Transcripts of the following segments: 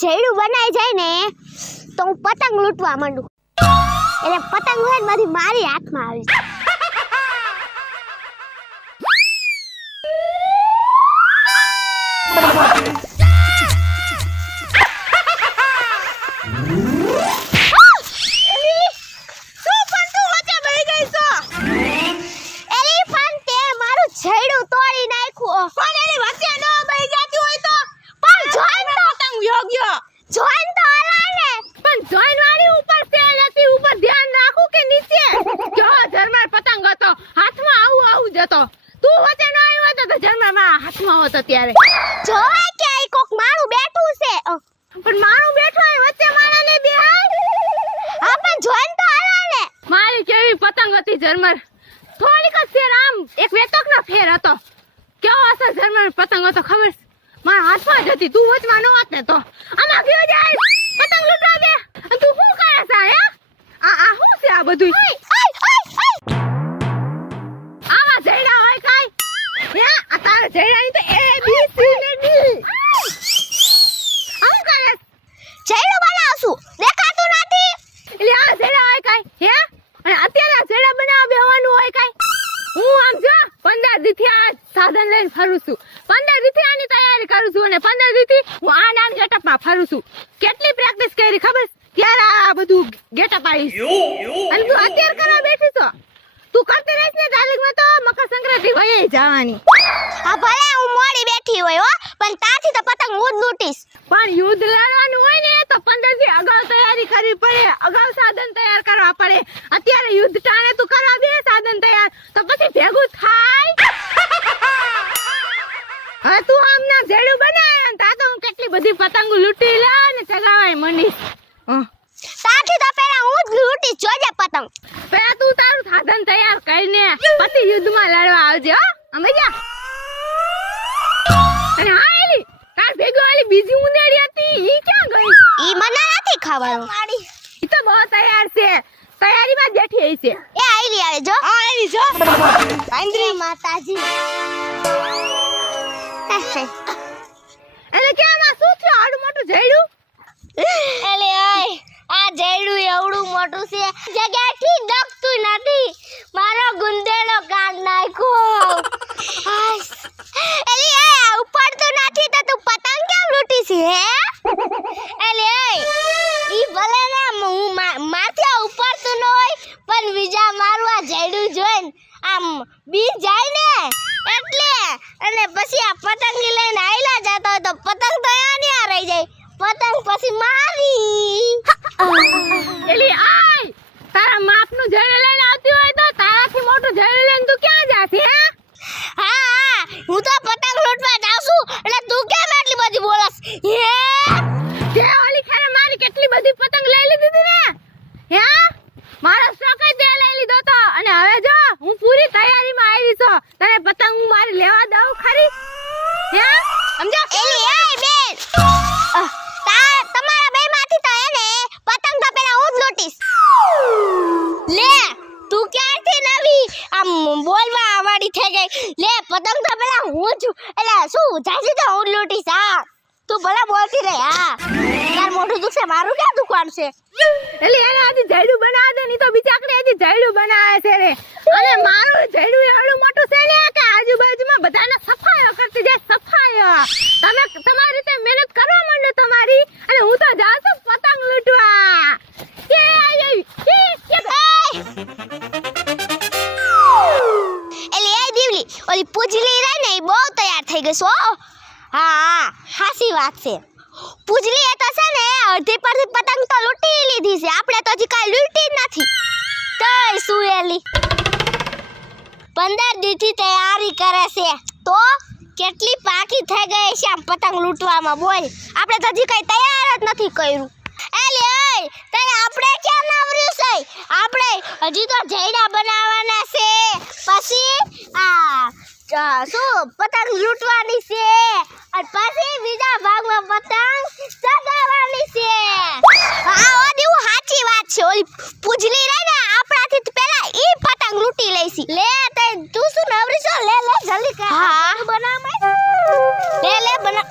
છેડું બનાઈ જાય ને તો હું પતંગ લૂંટવા માંડું. એટલે પતંગ હોય ને બધી મારી હાથમાં આવી જાય. ત્યારે જોવાય કે આ કોક માણું બેઠું છે. પણ માણું બેઠો હોય વચ્ચે માણાને બેહાડ. હા પણ જોઈન તો આલા ને. મારી કેવી પતંગ હતી ઝરમર. થોડીક જ ફેર આમ એક વેતકનો ફેર હતો. કેવો અસર ઝરમર પતંગ હતો ખબર છે? મારા હાથમાં જ હતી. તું વચમાં ન હોત ને તો આમાં ગયો જાય પતંગ લૂંટવા દે. અને તું શું કરે છે હે? આ શું છે આ બધું? આવા જઈડા હોય કાઈ? હે આ તારા જઈડાની તો A B C ને D. આવું કરે છેડું બનાવશું દેખાતું નથી. એટલે આ જઈડા હોય કાઈ? હે અને અત્યારે આ જઈડા બનાવવા બેહવાનું હોય કાઈ? હું આમ જો 15 દીથી આ સાધન લઈને ફરું છું. 15 દીથી આની તૈયારી કરું છું અને 15 દીથી હું આ નાન ગેટઅપમાં ફરું છું. કેટલી પ્રેક્ટિસ કરી ખબર? ત્યારે આ બધું ગેટઅપ આવીશ. અને તું અત્યારે કરવા બેઠી છો? તું કરતી રહીશ ને તારીખમાં તો મકર સંક્રાંતિ વયે જવાની. હા ભલે હું મોડી બેઠી હોય હો પણ તાથી તો પતંગ હું જ લૂંટીશ. પણ યુદ્ધ લડવાનું હોય ને તો 15 દી અગાઉ તૈયારી કરવી પડે. અગાઉ સાધન તૈયાર કરવા પડે. અત્યારે યુદ્ધ ટાણે તું કરવા બે સાધન તૈયાર તો પછી ભેગું થાય. હવે તું આમ ના જેડું બનાય ને તા તો હું કેટલી બધી પતંગો લૂંટી લે ને ચગાવાય મંડીશ. તાથી તો પેલા હું જ લૂંટીશ જોજે પતંગ. પેલા તું તારું સાધન તૈયાર કરીને પછી યુદ્ધમાં લડવા આવજે હો. સમજ્યા? અને હા એલી તાર ભેગો વાળી બીજી ઉંદેડી હતી ઈ ક્યાં ગઈ? ઈ મને નથી ખબર. ઈ તો બહુ તૈયાર છે. તૈયારીમાં જ બેઠી હઈ છે. એ આઈલી આવે જો. હા એલી જો. આંદ્રી માતાજી. એટલે કેમ આ શું થયું આડું મોટું જઈડું? એલે આય આ જઈડું એવડું મોટું છે જગ્યાથી દકતું નથી. મારો ગુંદેલો કાઢ નાખ્યો. એલે આય ઉપડતું નથી તો તું પતંગ કેમ લૂંટીશ હે? એલે આય ઈ ભલે ને હું માથે ઉપડતું ન હોય પણ બીજા મારવા જઈડું જોઈને આમ બી જાય ને એટલે અને પછી આ પતંગ લઈને આયલા જતો હોય તો પતંગ તો આની આ રહી જાય. પતંગ પછી મારી. એલી આય તારા માપનું જઈડું લઈને આવતી હોય તો તારાથી મોટું જઈડું લઈને તું ક્યાં જાતી હે? હા હું તો પતંગ લૂંટવા જાઉં છું એટલે તું કેમ એટલી બધી બોલસ હે? તે ઓલી ખેરે મારી કેટલી બધી પતંગ લઈ લીધી હતી ને હે? મારો સ્ટોક જ તે લઈ લીધો તો અને હવે જો હું પૂરી તૈયારીમાં આવી છું. તને પતંગ હું મારી લેવા દઉં ખરી હે? સમજો? એલી આય બેન તમારા બે માંથી તો એને પતંગ તો પેલા હું જ લૂંટીશ. લે તું ક્યારથી નવી આમ બોલવા વાળી થઈ ગઈ? લે પતંગ તો પેલા હું જ એટલે શું જાજી તો હું જ લૂંટીશ. હા તું ભલા બોલતી રહે. હા તાર મોઢું દુખશે મારું ક્યાં દુખવાનું છે? એટલે એને આજે જઈડું બનાવે દે ની તો બિચાકડે આજે જઈડું બનાવે છે રે. અને મારું જઈડું એવડું મોટું છે ને કે આજુબાજુમાં બધાને સફાઈઓ કરતી જાય. સફાઈઓ તમે તમારી રીતે મહેનત કરવા માંડો તમારી અને હું તો જાઉં છું પતંગ લૂંટવા. એ એલી એ દીવલી ઓલી પૂજલી રહી ને એ બહુ તૈયાર થઈ ગઈ છો. હા હાસી વાત છે. પૂજલી એ તો છે ને અડધી પરથી પતંગ તો લૂંટી લીધી છે. આપણે તો હજી કાંઈ લૂંટી જ નથી. તોય શું એલી 15 દીથી તૈયારી કરે છે તો કેટલી પાકી થઈ ગઈ છે આમ પતંગ લૂંટવામાં બોલ. આપણે તો હજી કાંઈ તૈયાર જ નથી કર્યું. એલી ઓય તને આપણે ક્યાં નવર્યું છે? આપણે હજી તો જઈડા બનાવવાના છે પછી આ શું પતંગ લૂંટવાની છે અને પછી બીજા ભાગમાં પતંગ ચગાવવાની છે. હા ઓ દેવું સાચી વાત છે. ઓલી પૂજલી રહી ને આપણાથી પહેલા ઈ પતંગ લૂંટી લેસી. લે તે તું શું નવરી છો? લે લે જલ્દી કર. હા બનાવ લે લે બના.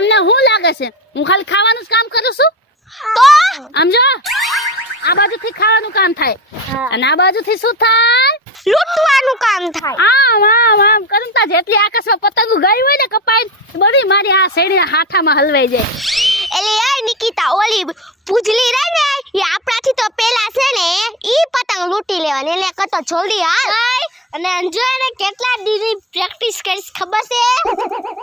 તમને શું લાગે છે હું ખાલી ખાવાનું જ કામ કરું છું? તો આમ જો આ બાજુથી ખાવાનું કામ થાય અને આ બાજુથી શું થાય? લૂંટવાનું કામ થાય. આમ આમ આમ કરતા જેટલી આકાશમાં પતંગો ગઈ હોય ને કપાઈ બધી મારી આ શેરડીના હાથામાં હલવાઈ જાય. એટલે એ નિકિતા ઓલી પૂજલી રહે ને એ આપણાથી તો પેલા છે ને ઈ પતંગ લૂંટી લેવાની. એટલે કતો જલ્દી હાલ અને અંજો એને કેટલા દીની પ્રેક્ટિસ કરીશ ખબર છે?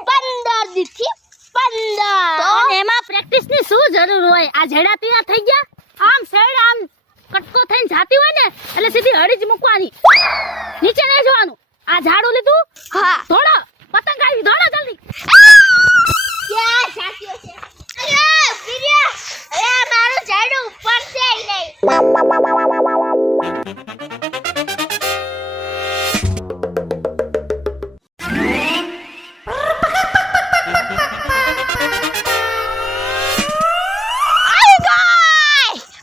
15 દીથી 15. અને એમાં પ્રેક્ટિસની શું જરૂર હોય? આ જેડા તૈયાર થઈ ગયા આમ શેરડ આમ કટકો થઈને જાતી હોય ને એટલે સીધી હળી જ મૂકવાની, નીચે નહીં જોવાનું. આ ઝાડું લીધું, હા દોડો પતંગ આવી, દોડો જલ્દી. ક્યાં જાત્યો છે? અરે પ્રિયા, અરે મારું ઝાડુ ઉપર છે નહીં.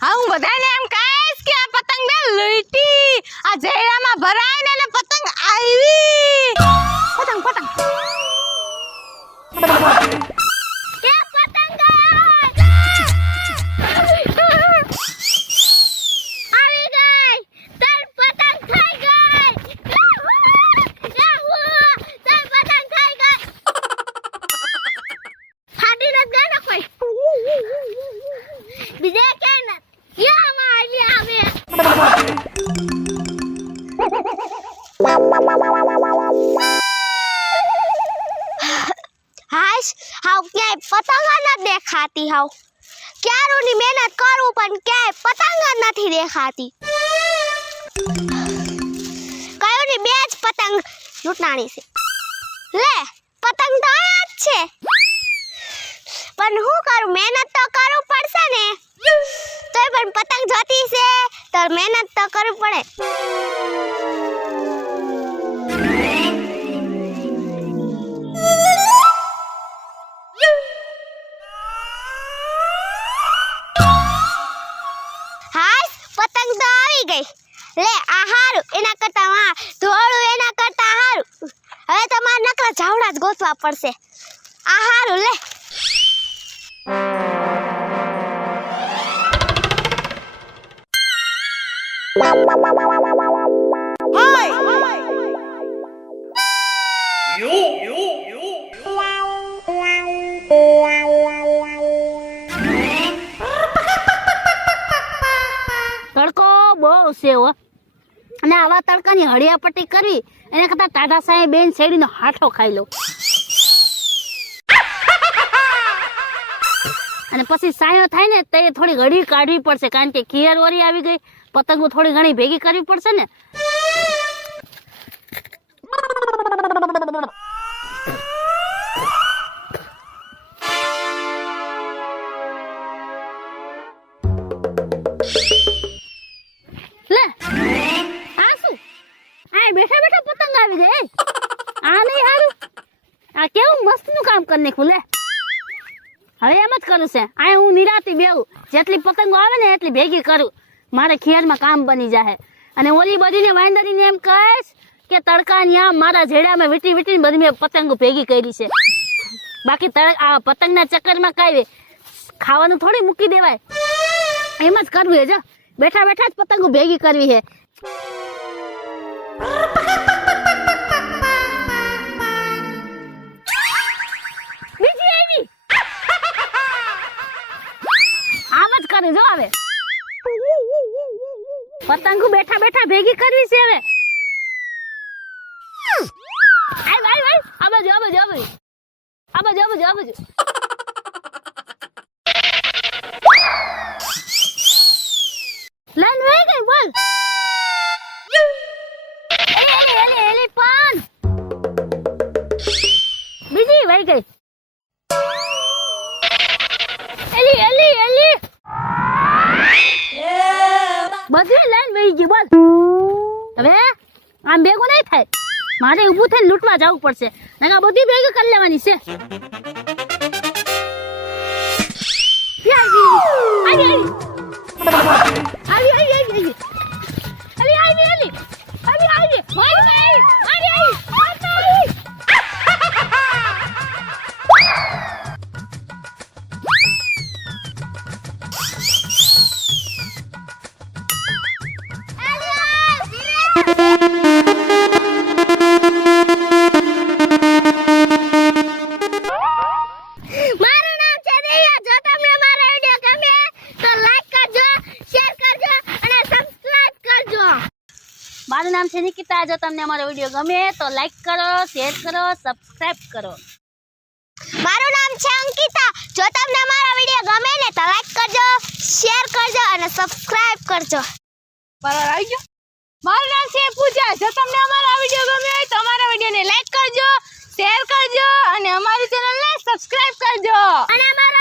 હું બધાને એમ કહીશ કે આ પતંગ ને લૂંટી આ જેડામાં ભરાઈને ને પતંગ આવી. પતંગ પતંગ કે પતંગ આવી ગઈ. તાર પતંગ થઈ ગઈ. તાર પતંગ થઈ ગઈ. ફાડી ન દે ને કોઈ. બીજે કે ન યા મારી આવે. હાશ હાવ ક્યાંય પતંગ જ નથી દેખાતી. હાવ ક્યારોની મહેનત કરું પણ ક્યાંય પતંગ જ નથી દેખાતી. કયોની બે જ પતંગ લૂંટનાણી છે. લે પતંગ તો આયા જ છે પણ હું કરું? મહેનત તો કરવું પડશે ને. તોય પણ પતંગ જોતી છે તો મહેનત તો કરવી પડે. હાશ પતંગ તો આવી ગઈ. લે આ હારું, એના કરતા આ ધોળું એના કરતા હારું. હવે તમારે નકરા ઝાવડા જ ગોતવા પડશે. આ હારું લે. તડકો બહુ છે હો, અને આવા તડકાની હળિયાપટ્ટી કરવી એના કરતા ટાઢા સાહેબ બેન શેરડીનો હાઠો ખાઈ લો. અને પછી સાયો થાય ને તો એ થોડી ઘડી કાઢવી પડશે કારણ કે ખીયર વરી આવી ગઈ, પતંગો થોડી ઘણી ભેગી કરવી પડશે ને. લે આ શું? આ બેઠા બેઠા પતંગ આવી ગઈ. આ નહીં હારું, આ કેવું મસ્તનું કામ કરી નાખ્યું. લે હવે એમ જ કરું છે. આ હું નિરાતી બેહું, જેટલી પતંગો આવે ને એટલી ભેગી કરું, મારે ખીયરમાં કામ બની જાય. અને ઓલી બધીને વાંદરીને એમ કહીશ કે તડકાની આમ મારા જેડામાં વીટી વીટીને બધી મેં પતંગો ભેગી કરી છે. બાકી આ પતંગના ચક્કરમાં કાંઈ ખાવાનું થોડી મૂકી દેવાય, એમ જ કરવું છે. જો બેઠા બેઠા જ પતંગો ભેગી કરવી છે. બીજી આવી આમ જ કરે. જો હવે પતંગો બેઠા બેઠા ભેગી કરવી છે. હવે આય ભાઈ ભાઈ આ બાજુ આ બાજુ આ બાજુ આ બાજુ આ બાજુ આ બાજુ. લાઈન વહી ગઈ. બોલ એલી એલી એલી પણ બીજી વહી ગઈ. એલી એલી એલી બધી લાઈન વહી ગઈ. બોલ હવે આમ ભેગું નહીં થાય, મારે ઊભું થઈને લૂંટવા જવું પડશે. નકા બધી ભેગી કરી લેવાની છે. આવી આવી આવી આવી આવી આવી આવી આવી આવી આવી આવી મારું નામ છે નિકિતા. જો તમને અમારો વિડીયો ગમે તો લાઈક કરો, શેર કરો, સબસ્ક્રાઇબ કરો. મારું નામ છે અંકિતા. જો તમને અમારા વિડીયો ગમે ને તો લાઈક કરજો, શેર કરજો અને સબસ્ક્રાઇબ કરજો. બરાબર આવી ગયો. મારું નામ છે પૂજા. જો તમને અમારો વિડીયો ગમે હોય તો અમારા વિડીયોને લાઈક કરજો, શેર કરજો અને અમારી ચેનલને સબસ્ક્રાઇબ કરજો. અને અમારું